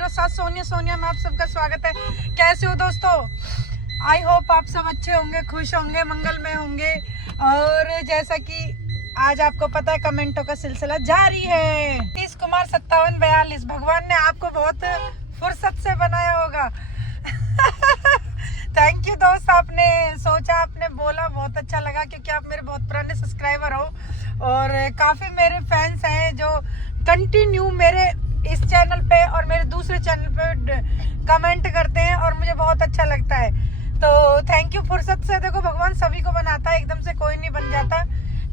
07 सोनिया में आप सबका स्वागत है। कैसे हो दोस्तों? आई होप आप सब अच्छे होंगे, खुश होंगे, मंगल में होंगे। और जैसा कि आज आपको पता है कमेंटों का सिलसिला जारी है। 30 कुमार 5742 भगवान ने आपको बहुत फुर्सत से बनाया होगा। थैंक यू दोस्त, आपने सोचा, आपने बोला, बहुत अच्छा लगा क्योंकि आप मेरे बहुत पुराने सब्सक्राइबर हो और काफ़ी मेरे फैंस हैं जो कंटिन्यू मेरे इस चैनल पे और मेरे दूसरे चैनल पे कमेंट करते हैं और मुझे बहुत अच्छा लगता है। तो थैंक यू। फुर्सत से देखो भगवान सभी को बनाता है, एकदम से कोई नहीं बन जाता।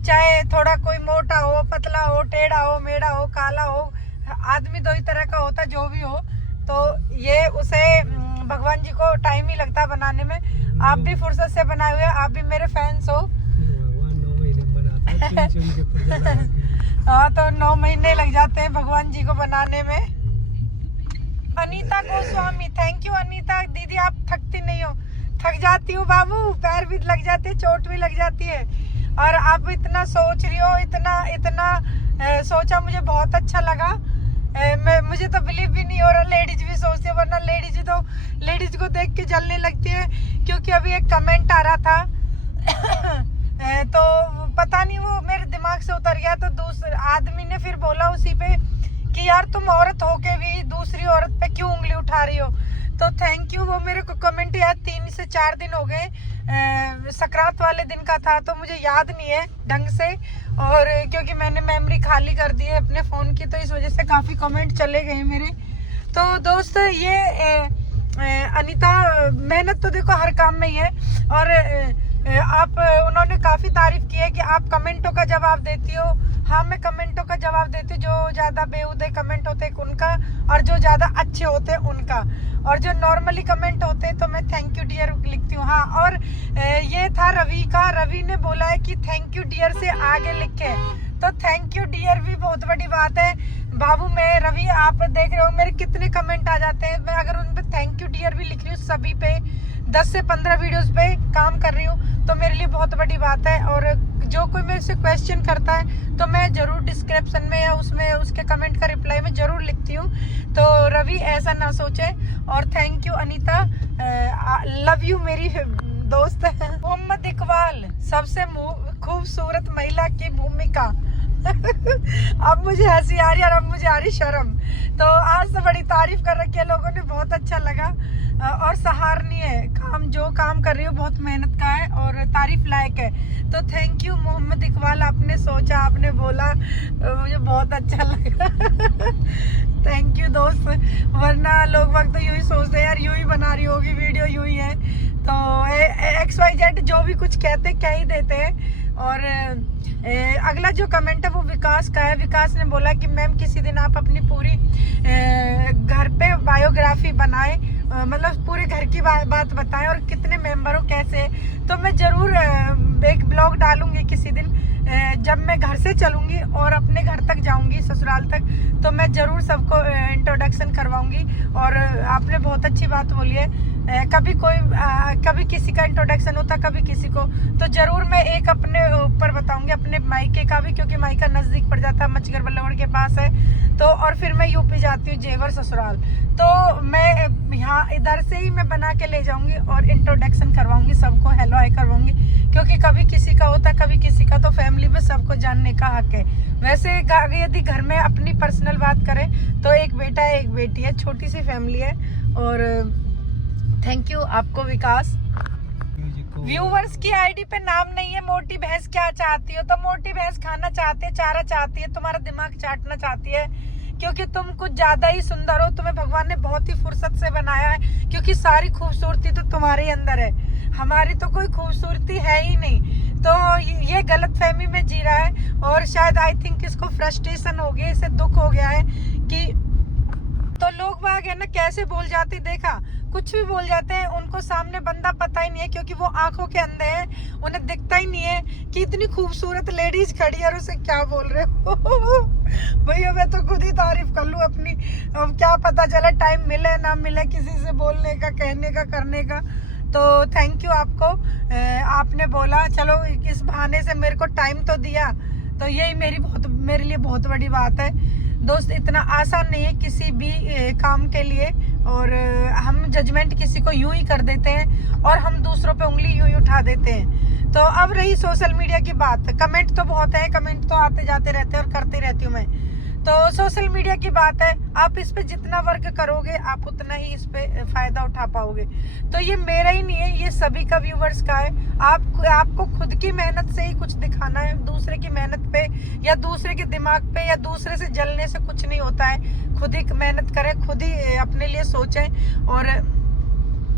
चाहे थोड़ा कोई मोटा हो, पतला हो, टेढ़ा हो, मेढ़ा हो, काला हो, आदमी दो ही तरह का होता, जो भी हो। तो ये उसे भगवान जी को टाइम ही लगता है बनाने में। आप भी फुर्सत से बनाए हुए, आप भी मेरे फैंस हो। हाँ, तो 9 महीने लग जाते हैं भगवान जी को बनाने में। अनीता गोस्वामी, थैंक यू अनीता दीदी, आप थकती नहीं हो। थक जाती हूँ बाबू, पैर भी लग जाते हैं, चोट भी लग जाती है। और आप इतना सोच रही हो, इतना सोचा, मुझे बहुत अच्छा लगा। मुझे तो बिलीव भी नहीं हो रहा, लेडीज भी सोचती है, वरना लेडीज को देख के जलने लगती है। क्योंकि अभी एक कमेंट आ रहा था तो पता नहीं वो मेरे दिमाग से उतर गया। तो दूसरे आदमी ने फिर बोला उसी पे कि यार तुम औरत होके भी दूसरी औरत पे क्यों उंगली उठा रही हो। तो थैंक यू। वो मेरे को कमेंट यार 3 से 4 दिन हो गए, सकरात वाले दिन का था, तो मुझे याद नहीं है ढंग से। और क्योंकि मैंने मेमोरी खाली कर दी है अपने फ़ोन की, तो इस वजह से काफ़ी कमेंट चले गए मेरे। तो दोस्त ये अनीता, मेहनत तो देखो हर काम में ही है। और उन्होंने काफ़ी तारीफ़ की है कि आप कमेंटों का जवाब देती हो। हाँ, मैं कमेंटों का जवाब देती हूँ। जो ज़्यादा बेहुदे कमेंट होते हैं उनका, और जो ज़्यादा अच्छे होते हैं उनका, और जो नॉर्मली कमेंट होते हैं तो मैं थैंक यू डियर लिखती हूँ। हाँ, और ये था रवि का। रवि ने बोला है कि थैंक यू डियर से आगे लिखे, तो थैंक यू डियर भी बहुत बड़ी बात है बाबू। मैं रवि, आप देख रहे हो मेरे कितने कमेंट आ जाते हैं, मैं अगर उन पे थैंक यू डियर भी लिख रही हूँ सभी पे, 10 से 15 वीडियोस पे काम कर रही हूँ, तो मेरे लिए बहुत बड़ी बात है। और जो कोई मेरे से क्वेश्चन करता है तो मैं ज़रूर डिस्क्रिप्शन में या उसमें उसके कमेंट का रिप्लाई में ज़रूर लिखती हूँ। तो रवि ऐसा ना सोचे। और thank you Anita, love you मेरी दोस्त। मोहम्मद इकबाल, सबसे खूबसूरत महिला की भूमिका। अब मुझे हंसी आ रही और अब मुझे आ रही शर्म। तो आज तो बड़ी तारीफ कर रखी है लोगों ने, बहुत अच्छा लगा। और सराहनीय है काम, जो काम कर रही हो बहुत मेहनत का है और तारीफ लायक है। तो थैंक यू मोहम्मद इकबाल, आपने सोचा, आपने बोला, मुझे बहुत अच्छा लगा। थैंक यू दोस्त। वरना लोग वक्त तो यूं ही सोचते हैं यार, यूं ही बना रही होगी वीडियो, यूं ही है। तो XYZ जो भी कुछ कहते क्या ही देते हैं। और अगला जो कमेंट है वो विकास का है। विकास ने बोला कि मैम किसी दिन आप अपनी पूरी घर पे बायोग्राफी बनाएं, मतलब पूरे घर की बात बताएं और कितने मेंबर हो, कैसे। तो मैं ज़रूर एक ब्लॉग डालूंगी किसी दिन, जब मैं घर से चलूंगी और अपने घर तक जाऊंगी, ससुराल तक, तो मैं ज़रूर सबको इंट्रोडक्शन करवाऊंगी। और आपने बहुत अच्छी बात बोली है, कभी किसी का इंट्रोडक्शन होता, कभी किसी को, तो ज़रूर मैं एक अपने ऊपर बताऊंगी, अपने मायके का भी, क्योंकि मायका नज़दीक पड़ जाता है, मचगर बल्लवड़ के पास है। तो और फिर मैं यूपी जाती हूँ, जेवर ससुराल, तो मैं यहाँ इधर से ही मैं बना के ले जाऊंगी और इंट्रोडक्शन करवाऊंगी, सबको हेलो हाय करवाऊंगी। क्योंकि कभी किसी का होता, कभी किसी का, तो फैमिली में सबको जानने का हक है। वैसे यदि घर में अपनी पर्सनल बात करें तो एक बेटा है, एक बेटी है, छोटी सी फैमिली है। और थैंक यू आपको विकास। व्यूवर्स की आईडी पे नाम नहीं है। मोटी भैंस क्या चाहती हो? तो मोटी भैंस खाना चाहती है, चारा चाहती है, तुम्हारा दिमाग चाटना चाहती है, क्योंकि तुम कुछ ज्यादा ही सुंदर हो। तुम्हें भगवान ने बहुत ही फुर्सत से बनाया है, क्योंकि सारी खूबसूरती तो तुम्हारे अंदर है, हमारी तो कोई खूबसूरती है ही नहीं। तो ये गलतफहमी में जी रहा है और शायद आई थिंक इसको फ्रस्ट्रेशन हो गया, इसे दुख हो गया है कि, तो लोग बाग है ना कैसे बोल जाते, देखा कुछ भी बोल जाते हैं, उनको सामने बंदा पता ही नहीं है, क्योंकि वो आंखों के अंधे हैं, उन्हें दिखता ही नहीं है कि इतनी खूबसूरत लेडीज खड़ी है और उसे क्या बोल रहे हो। भैया मैं तो खुद ही तारीफ कर लूं अपनी, अब क्या पता चला टाइम मिले ना मिले किसी से बोलने का, कहने का, करने का। तो थैंक यू आपको, आपने बोला, चलो इस बहाने से मेरे को टाइम तो दिया, तो यही मेरे लिए बहुत बड़ी बात है। दोस्त इतना आसान नहीं है किसी भी काम के लिए, और हम जजमेंट किसी को यूं ही कर देते हैं और हम दूसरों पे उंगली यूं ही उठा देते हैं। तो अब रही सोशल मीडिया की बात, कमेंट तो बहुत है, कमेंट तो आते जाते रहते हैं और करती रहती हूँ मैं। तो सोशल मीडिया की बात है, आप इस पे जितना वर्क करोगे आप उतना ही इस पे फायदा उठा पाओगे। तो ये मेरा ही नहीं है, ये सभी का व्यूवर्स का है। आपको खुद की मेहनत से ही कुछ दिखाना है, दूसरे की मेहनत पे या दूसरे के दिमाग पे या दूसरे से जलने से कुछ नहीं होता है। खुद ही मेहनत करें, खुद ही अपने लिए सोचें और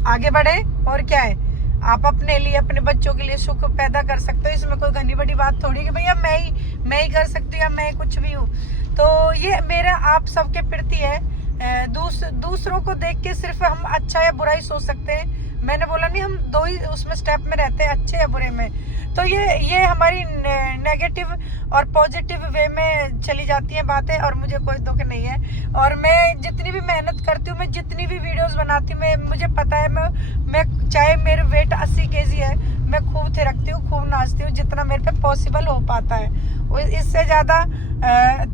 आगे बढ़े। और क्या है, आप अपने लिए, अपने बच्चों के लिए सुख पैदा कर सकते हो। इसमें कोई घनी बड़ी बात थोड़ी कि भैया मैं ही कर सकती हूँ या मैं कुछ भी हूँ। तो ये मेरा आप सबके प्रति है। दूसरों को देख के सिर्फ हम अच्छा या बुरा ही सोच सकते हैं। मैंने बोला नहीं, हम दो ही उसमें स्टेप में रहते हैं, अच्छे या बुरे में। तो ये हमारी नेगेटिव और पॉजिटिव वे में चली जाती हैं बातें, और मुझे कोई दुख नहीं है। और मैं जितनी भी मेहनत करती हूँ, मैं जितनी भी वीडियोस बनाती हूँ, मुझे पता है मैं चाहे मेरे वेट 80 kg है, मैं खूब थिरकती हूँ, खूब नाचती हूँ, जितना मेरे पे पॉसिबल हो पाता है। इससे ज़्यादा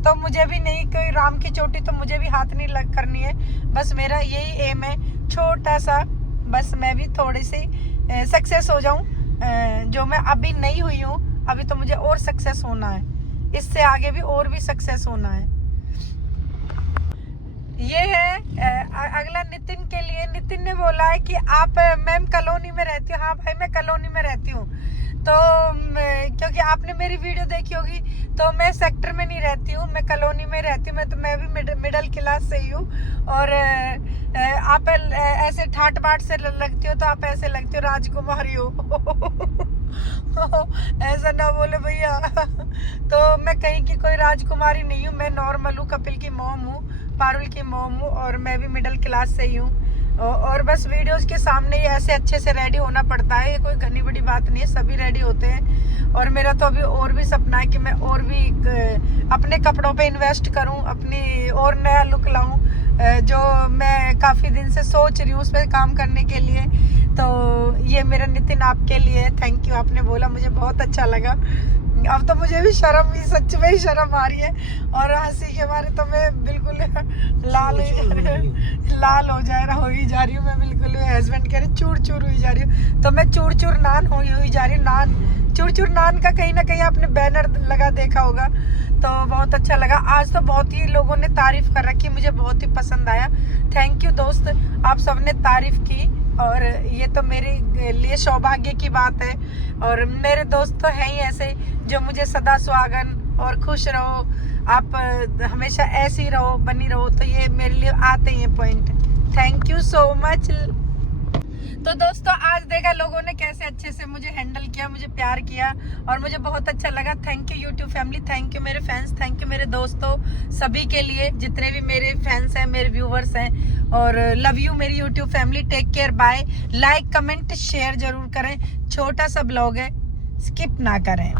तो मुझे भी नहीं, कोई राम की चोटी तो मुझे भी हाथ नहीं करनी है। बस मेरा यही एम है, छोटा सा, बस मैं भी थोड़ी सी सक्सेस हो जाऊं, जो मैं अभी नहीं हुई हूँ। अभी तो मुझे और सक्सेस होना है, इससे आगे भी और भी सक्सेस होना है। ये है अगला नितिन के लिए। नितिन ने बोला है कि आप मैम कॉलोनी में रहती हो। हाँ भाई, मैं कॉलोनी में रहती हूँ। तो क्योंकि आपने मेरी वीडियो देखी होगी, तो मैं सेक्टर में नहीं रहती हूँ, मैं कॉलोनी में रहती हूँ। मैं भी मिडिल क्लास से ही हूँ। और आप ऐसे ठाट बाट से लगती हो, तो आप ऐसे लगती हो राजकुमारी हो। ऐसा ना बोले भैया। तो मैं कहीं की कोई राजकुमारी नहीं हूँ, मैं नॉर्मल हूँ, कपिल की मॉम हूँ, पारुल की मॉम हूँ, और मैं भी मिडिल क्लास से ही हूँ। और बस वीडियोस के सामने ही ऐसे अच्छे से रेडी होना पड़ता है, ये कोई घनी बड़ी बात नहीं है, सभी रेडी होते हैं। और मेरा तो अभी और भी सपना है कि मैं और भी अपने कपड़ों पे इन्वेस्ट करूं, अपनी और नया लुक लाऊं, जो मैं काफ़ी दिन से सोच रही हूँ उस पर काम करने के लिए। तो ये मेरा नितिन आपके लिए, थैंक यू, आपने बोला, मुझे बहुत अच्छा लगा। अब तो मुझे भी शर्म, सच में ही शर्म आ रही है, और हंसी के मारे तो मैं बिल्कुल लाल हो जा रही हूँ मैं बिल्कुल। हस्बैंड कह रहे चूर चूर हुई जा रही हूँ, तो मैं चूर चूर नान हुई जा रही हूँ। नान चूर चूर नान का कहीं ना कहीं आपने बैनर लगा देखा होगा, तो बहुत अच्छा लगा। आज तो बहुत ही लोगों ने तारीफ कर रखी, मुझे बहुत ही पसंद आया। थैंक यू दोस्त, आप सबने तारीफ की, और ये तो मेरे लिए सौभाग्य की बात है। और मेरे दोस्त तो हैं ही ऐसे जो मुझे सदा सुहागन और खुश रहो, आप हमेशा ऐसे ही रहो, बनी रहो, तो ये मेरे लिए आते हैं point. Thank you so much. तो दोस्तों, आज देखा लोगों ने कैसे अच्छे से मुझे हैंडल किया, मुझे प्यार किया, और मुझे बहुत अच्छा लगा। Thank you YouTube family, thank you मेरे फैंस, थैंक यू मेरे दोस्तों, सभी के लिए, जितने भी मेरे फैंस हैं, मेरे व्यूवर्स हैं। और लव यू मेरी YouTube family, take care, bye. Like comment share जरूर करें, छोटा सा ब्लॉग है, स्किप ना करें।